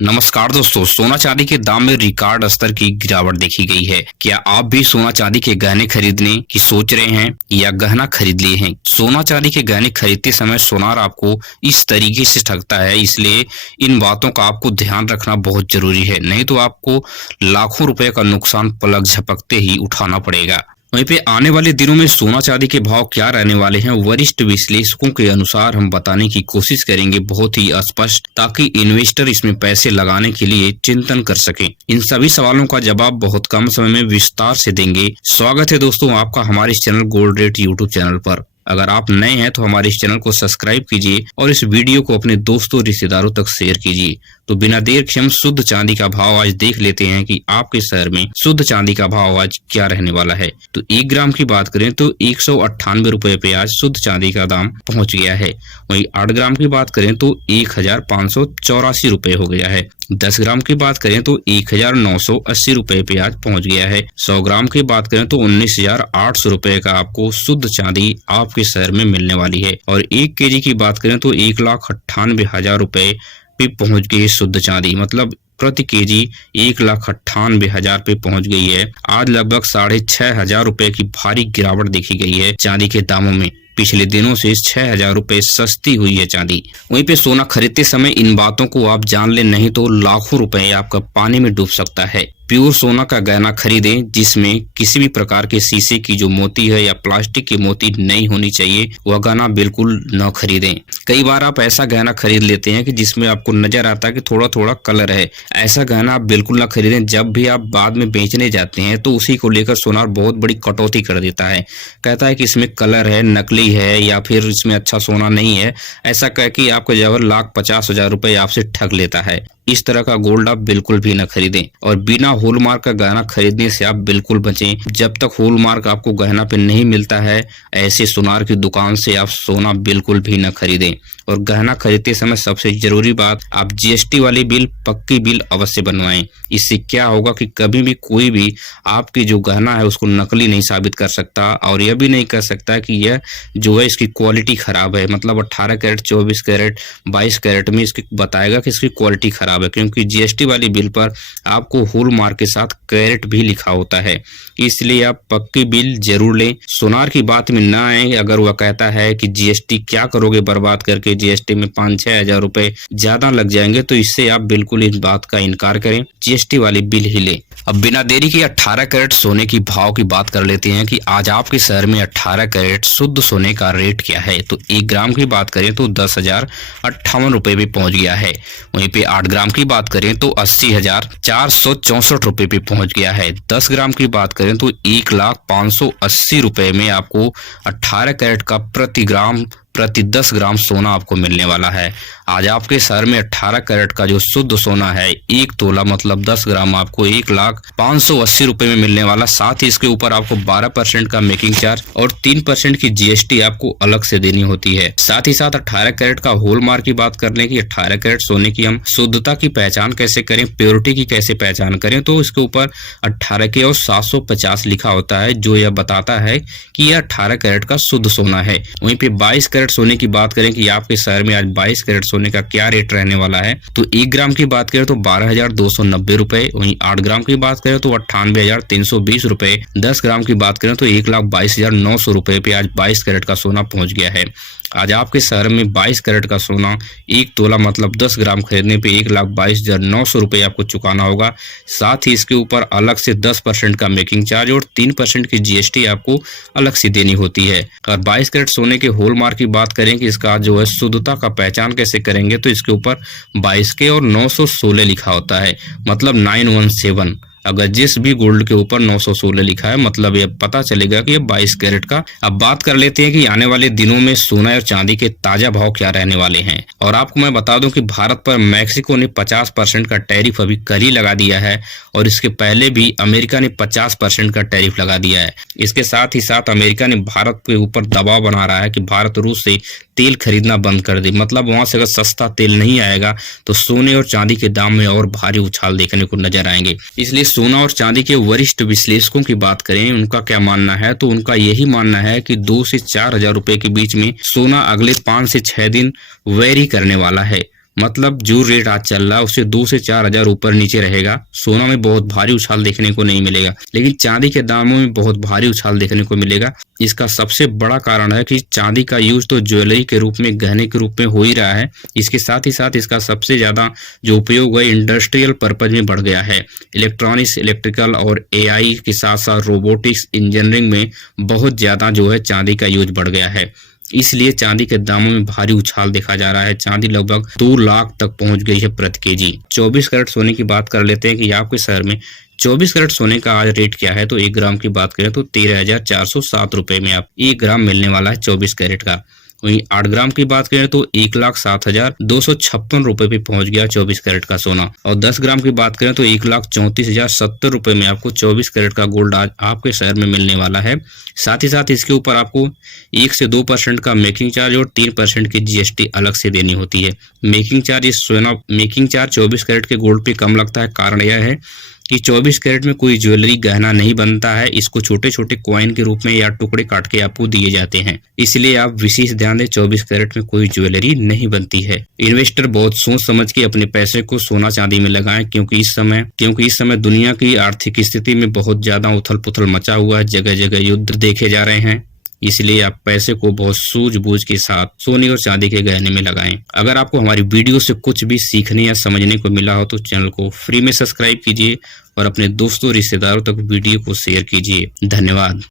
नमस्कार दोस्तों, सोना चांदी के दाम में रिकॉर्ड स्तर की गिरावट देखी गई है। क्या आप भी सोना चांदी के गहने खरीदने की सोच रहे हैं या गहना खरीद लिए हैं? सोना चांदी के गहने खरीदते समय सोनार आपको इस तरीके से ठगता है, इसलिए इन बातों का आपको ध्यान रखना बहुत जरूरी है, नहीं तो आपको लाखों रुपए का नुकसान पलक झपकते ही उठाना पड़ेगा। वहीं पे आने वाले दिनों में सोना चांदी के भाव क्या रहने वाले हैं, वरिष्ठ विश्लेषकों के अनुसार हम बताने की कोशिश करेंगे बहुत ही स्पष्ट, ताकि इन्वेस्टर इसमें पैसे लगाने के लिए चिंतन कर सकें। इन सभी सवालों का जवाब बहुत कम समय में विस्तार से देंगे। स्वागत है दोस्तों आपका हमारे इस channel gold rate YouTube channel पर। अगर आप नए हैं तो हमारे इस चैनल को सब्सक्राइब कीजिए और इस वीडियो को अपने दोस्तों रिश्तेदारों तक शेयर कीजिए। तो बिना देर के हम शुद्ध चांदी का भाव आज देख लेते हैं कि आपके शहर में शुद्ध चांदी का भाव आज क्या रहने वाला है। तो 1 ग्राम की बात करें तो 198 रुपए पे आज शुद्ध चांदी का दाम पहुंच गया है। वहीं 8 ग्राम की बात करें तो 1584 रुपए हो गया है। 10 ग्राम की बात करें तो 1980 रुपए पे आज पहुंच गया है। 100 ग्राम की बात करें तो 19,800 रुपए का आपको शुद्ध चांदी आपके शहर में मिलने वाली है। और 1 केजी की बात करें तो 1,98,000 रुपए पे पहुंच गई शुद्ध चांदी, मतलब प्रति केजी 1,98,000 पे पहुंच गई है। आज लगभग 6,500 रुपए की भारी गिरावट देखी गई है चांदी के दामों में। पिछले दिनों से 6,000 रुपए सस्ती हुई है चांदी। वहीं पे सोना खरीदते समय इन बातों को आप जान ले, नहीं तो लाखों रुपए आपका पानी में डूब सकता है। प्योर सोना का गहना खरीदें जिसमें किसी भी प्रकार के शीशे की जो मोती है या प्लास्टिक की मोती नहीं होनी चाहिए, वह गहना बिल्कुल न खरीदें। कई बार आप ऐसा गहना खरीद लेते हैं कि जिसमें आपको नजर आता है कि थोड़ा थोड़ा कलर है। ऐसा गहना आप बिल्कुल न खरीदें। जब भी आप बाद में बेचने जाते हैं तो उसी को लेकर सोनार बहुत बड़ी कटौती कर देता है, कहता है कि इसमें कलर है, नकली है या फिर इसमें अच्छा सोना नहीं है। ऐसा कह के आपको जबर 1,50,000 रुपए आपसे ठग लेता है। इस तरह का गोल्ड आप बिल्कुल भी न खरीदें और बिना हॉलमार्क का गहना खरीदने से आप बिल्कुल बचें। जब तक हॉलमार्क आपको गहना पे नहीं मिलता है, ऐसे सोनार की दुकान से आप सोना बिल्कुल भी न खरीदें। और गहना खरीदते समय सबसे जरूरी बात, आप जीएसटी वाली बिल, पक्की बिल अवश्य बनवाएं। इससे क्या होगा कि कभी भी कोई भी आपकी जो गहना है उसको नकली नहीं साबित कर सकता और यह भी नहीं कर सकता कि यह जो है इसकी क्वालिटी खराब है। मतलब 18 कैरेट, 24 कैरेट, 22 कैरेट में इसकी बताएगा कि इसकी क्वालिटी खराब है, क्योंकि जीएसटी वाली बिल पर आपको हॉलमार्क के साथ कैरेट भी लिखा होता है। इसलिए आप पक्की बिल जरूर लें। सोनार की बात में ना आए। अगर वह कहता है कि जीएसटी क्या करोगे बर्बाद करके, जीएसटी में 5-6 हजार रुपए ज्यादा लग जाएंगे, तो इससे आप बिल्कुल इस बात का इनकार करें, जीएसटी वाली बिल ही लें। अब बिना देरी के 18 कैरेट सोने की भाव की बात कर लेते हैं कि आज आपके शहर में 18 कैरेट शुद्ध सोने का रेट क्या है। तो 1 ग्राम की बात करें तो 10,058 रुपए पे पहुंच गया है। वहीं पे 8 ग्राम की बात करें तो 80,464 रुपए पे पहुंच गया है। 10 ग्राम की बात करें तो 1,05,80 रुपए में आपको 18 कैरेट का प्रति 10 ग्राम सोना आपको मिलने वाला है। आज आपके शहर में 18 कैरेट का जो शुद्ध सोना है, 1 तोला मतलब 10 ग्राम आपको 1,05,80 रुपए में मिलने वाला। साथ ही इसके ऊपर आपको 12% का मेकिंग चार्ज और 3% की जीएसटी आपको अलग से देनी होती है। साथ ही साथ 18 कैरेट का हॉलमार्क की बात कर लें कि 18 कैरेट सोने की हम शुद्धता की पहचान कैसे करें, प्योरिटी की कैसे पहचान करें, तो इसके ऊपर 18 के और 750 लिखा होता है, जो यह बताता है कि यह 18 कैरेट का शुद्ध सोना है। वहीं पे 22 कैरेट सोने की बात करें कि आपके शहर में आज 22 कैरेट सोने का क्या रेट रहने वाला है, तो 1 ग्राम की बात करें तो 12,290 रुपए। वहीं 8 ग्राम की बात करें तो 98,320 रुपए। 10 ग्राम की बात करें तो 1,22,900 रुपए पे आज 22 कैरेट का सोना पहुंच गया है। आज आपके शहर में 22 कैरेट का सोना 1 तोला मतलब 10 ग्राम खरीदने पे 1,22,900 रुपए आपको चुकाना होगा। साथ ही इसके ऊपर अलग से 10% का मेकिंग चार्ज और 3% की जीएसटी आपको अलग से देनी होती है। और 22 कैरेट सोने के हॉलमार्क की बात करें कि इसका जो है शुद्धता का पहचान कैसे करेंगे, तो इसके ऊपर 22 के और 916 लिखा होता है, मतलब 917। अगर जिस भी गोल्ड के ऊपर 916 लिखा है, मतलब ये पता चलेगा कि ये 22 कैरेट का। अब बात कर लेते हैं कि आने वाले दिनों में सोना और चांदी के ताजा भाव क्या रहने वाले हैं। और आपको मैं बता दूं कि भारत पर मैक्सिको ने 50% का टैरिफ अभी कल ही लगा दिया है और इसके पहले भी अमेरिका ने 50% का टैरिफ लगा दिया है। इसके साथ ही साथ अमेरिका ने भारत के ऊपर दबाव बना रहा है कि भारत रूस से तेल खरीदना बंद कर दे। मतलब वहां से अगर सस्ता तेल नहीं आएगा तो सोने और चांदी के दाम में और भारी उछाल देखने को नजर आएंगे। इसलिए सोना और चांदी के वरिष्ठ विश्लेषकों की बात करें, उनका क्या मानना है, तो उनका यही मानना है कि 2 से 4 हजार रुपए के बीच में सोना अगले 5 से 6 दिन वेरी करने वाला है। मतलब जो रेट आज चल रहा है उससे 2 से 4 हजार ऊपर नीचे रहेगा। सोना में बहुत भारी उछाल देखने को नहीं मिलेगा, लेकिन चांदी के दामों में बहुत भारी उछाल देखने को मिलेगा। इसका सबसे बड़ा कारण है कि चांदी का यूज तो ज्वेलरी के रूप में, गहने के रूप में हो ही रहा है। इसके साथ ही साथ इसका सबसे ज्यादा जो उपयोग है इंडस्ट्रियल पर्पज में बढ़ गया है। इलेक्ट्रॉनिक्स, इलेक्ट्रिकल और AI के साथ साथ रोबोटिक्स, इंजीनियरिंग में बहुत ज्यादा जो है चांदी का यूज बढ़ गया है। इसलिए चांदी के दामों में भारी उछाल देखा जा रहा है। चांदी लगभग 2 लाख तक पहुंच गई है प्रति केजी। 24 कैरेट सोने की बात कर लेते हैं कि आपके शहर में 24 कैरेट सोने का आज रेट क्या है। तो 1 ग्राम की बात करें तो 13,407 रुपए में आप 1 ग्राम मिलने वाला है 24 कैरेट का। वहीं 8 ग्राम की बात करें तो 1,07,256 रुपए पे पहुंच गया 24 कैरेट का सोना। और 10 ग्राम की बात करें तो 1,34,070 रुपए में आपको 24 कैरेट का गोल्ड आज आपके शहर में मिलने वाला है। साथ ही साथ इसके ऊपर आपको 1 से 2% का मेकिंग चार्ज और 3% की GST अलग से देनी होती है। मेकिंग चार्ज 24 कैरेट के गोल्ड पे कम लगता है। कारण यह है कि 24 कैरेट में कोई ज्वेलरी गहना नहीं बनता है। इसको छोटे छोटे कॉइन के रूप में या टुकड़े काट के आपको दिए जाते हैं। इसलिए आप विशेष ध्यान दें, 24 कैरेट में कोई ज्वेलरी नहीं बनती है। इन्वेस्टर बहुत सोच समझ के अपने पैसे को सोना चांदी में लगाएं, क्योंकि इस समय दुनिया की आर्थिक स्थिति में बहुत ज्यादा उथल पुथल मचा हुआ है। जगह जगह युद्ध देखे जा रहे हैं। इसलिए आप पैसे को बहुत सूझबूझ के साथ सोने और चांदी के गहने में लगाएं। अगर आपको हमारी वीडियो से कुछ भी सीखने या समझने को मिला हो तो चैनल को फ्री में सब्सक्राइब कीजिए और अपने दोस्तों रिश्तेदारों तक वीडियो को शेयर कीजिए। धन्यवाद।